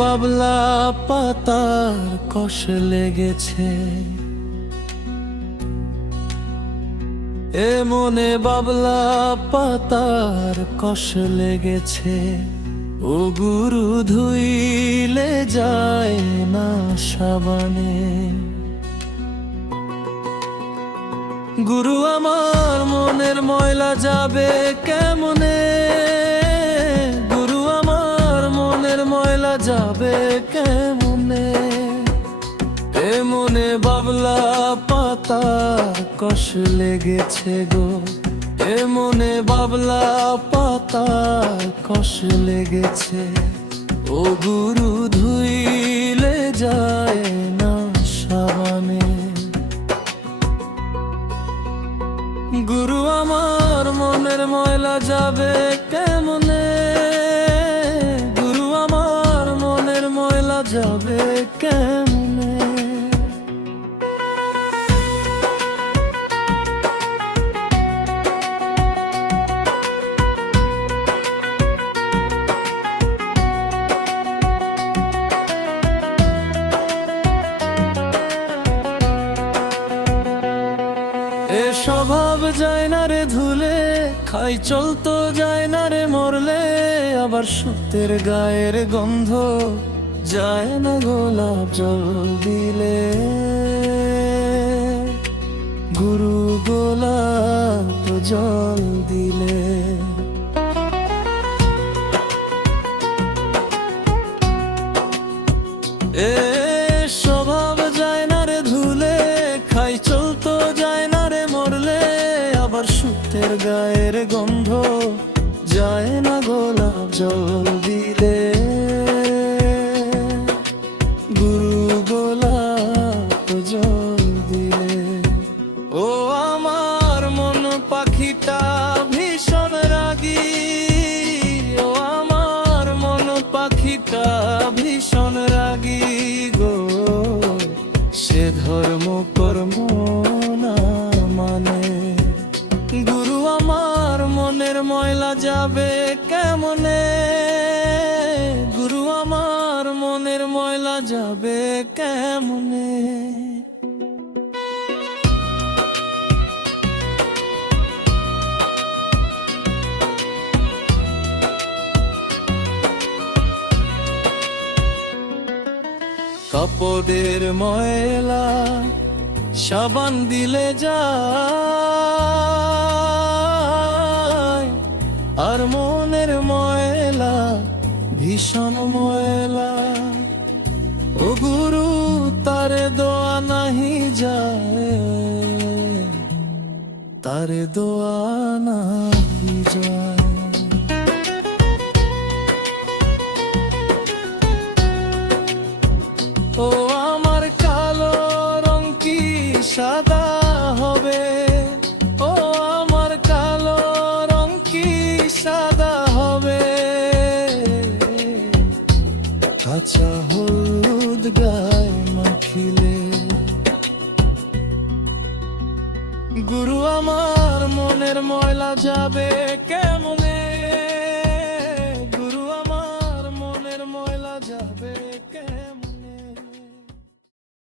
বাবলা পাতার কষ লেগেছে, এ মনে বাবলা পাতার কষ লেগেছে। ও গুরু ধুইলে যায় না সাবানে। গুরু আমার মনের ময়লা যাবে কেমনে, গুরু আমার মনের ময়লা যাবে কেমনে। এ মনে বাবলা পাতার কষ লেগেছে গো, এ মনে বাবলা পাতার কষ লেগেছে। ও গুরু ধুইলে যায় না সাবানে। গুরু আমার মনের ময়লা যাবে কেমনে, গুরু আমার মনের ময়লা যাবে কেমনে। এ স্বভাব যায় না রে ধুলে, খাই চলতো যায় না রে মরলে। আবার সত্যের গায়ের গন্ধ যায় না গোলাপ জল দিলে। গুরু গোলাপ জল দিলে। এ স্বভাব যায় না রে ধুলে, খাই চলতো যায় না রে মরলে। আবার সত্যের গায়ের গন্ধ যায় না গোলাপ জল দিলে। গুরু গোলাপ জল দিলে। ও আমার মন পাখিটা ভীষণ রাগী, ও আমার মন পাখিটা ভীষণ রাগী গো। সে ধর্ম কর্ম না মানে। গুরু আমার মনের ময়লা যাবে কেমনে, গুরু আমার মনের ময়লা যাবে কেমনে। কাপড়ের ময়লা সাবান দিলে যায়, আর মনের ময়লা ভীষণ ময়লা। ও গুরু তারে দোয়া নাহি যায়, তারে দোয়া নাহি যায়। ও আমার কালো রং কি সাদা হবে, ও আমার কালো রং কি সাদা হবে। কাঁচা হলুদ গায়ে মাখিলে। গুরু আমার মনের ময়লা যাবে কেমনে, গুরু আমার মনের ময়লা যাবে।